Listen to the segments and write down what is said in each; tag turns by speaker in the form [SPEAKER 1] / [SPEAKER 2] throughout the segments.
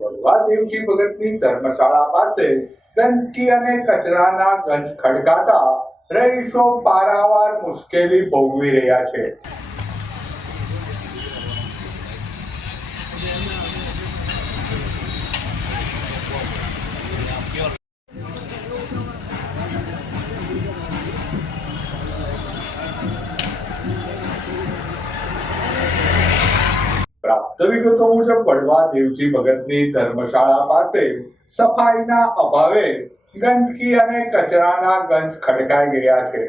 [SPEAKER 1] વડવા દેવજી ભગતની ધર્મશાળા પાસે ગંદકી અને કચરાના ગંજ ખડકાતા રહીશો પારાવાર મુશ્કેલી ભોગવી રહ્યા છે. પ્રાપ્ત વિગતો મુજબ વડવા દેવજી ભગતની ધર્મશાળા પાસે સફાઈના અભાવે ગંદકી અને કચરાના ગંજ ખડકાઈ ગયા છે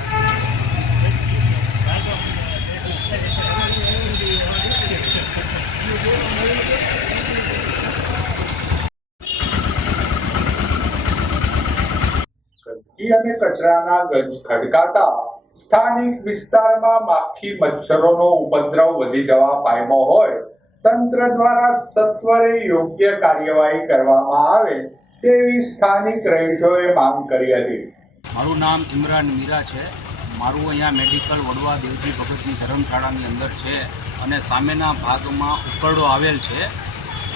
[SPEAKER 2] છે?
[SPEAKER 1] ગંદકી અને ખડકાતા સ્થાનિક વિસ્તારમાં માખી મચ્છરોનો ઉપદ્રવ વધી જવા પામ્યો હોય, તંત્ર દ્વારા સત્વરે યોગ્ય કાર્યવાહી કરવામાં આવે તેવી સ્થાનિક રહીશોએ માંગ કરી હતી.
[SPEAKER 3] મારું નામ ઇમરાન મીરા છે. મારું અહીંયા મેડિકલ વડવા દેવજી ભગતની ધર્મશાળાની અંદર છે અને સામેના ભાગમાં ઉકરડો આવેલ છે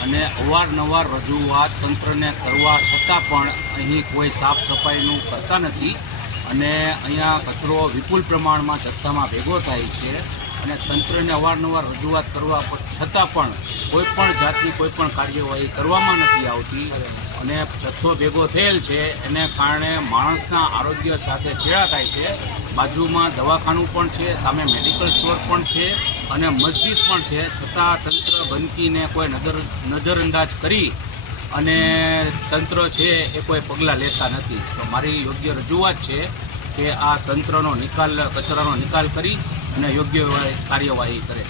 [SPEAKER 3] અને અવારનવાર રજૂઆત તંત્રને કરવા છતાં પણ અહીં કોઈ સાફ સફાઈનું કરતા નથી અને અહીંયા કચરો વિપુલ પ્રમાણમાં જથ્થામાં ભેગો થાય છે અને તંત્રને અવારનવાર રજૂઆત કરવા છતાં પણ કોઈ પણ જાતની કોઈ પણ કાર્યવાહી કરવામાં નથી આવતી. અને જથ્થો ભેગો થયેલ છે, એને કારણે માણસના આરોગ્ય સાથે ચેડા થાય છે. બાજુમાં દવાખાનું પણ છે, સામે મેડિકલ સ્ટોર પણ છે અને મસ્જિદ પણ છે. છતાં તંત્ર બનકીને કોઈ નજર, નજરઅંદાજ કરી અને તંત્ર છે એ કોઈ પગલાં લેતા નથી. તો મારી યોગ્ય રજૂઆત છે કે આ તંત્રનો નિકાલ, કચરાનો નિકાલ કરી અને યોગ્ય કાર્યવાહી કરે.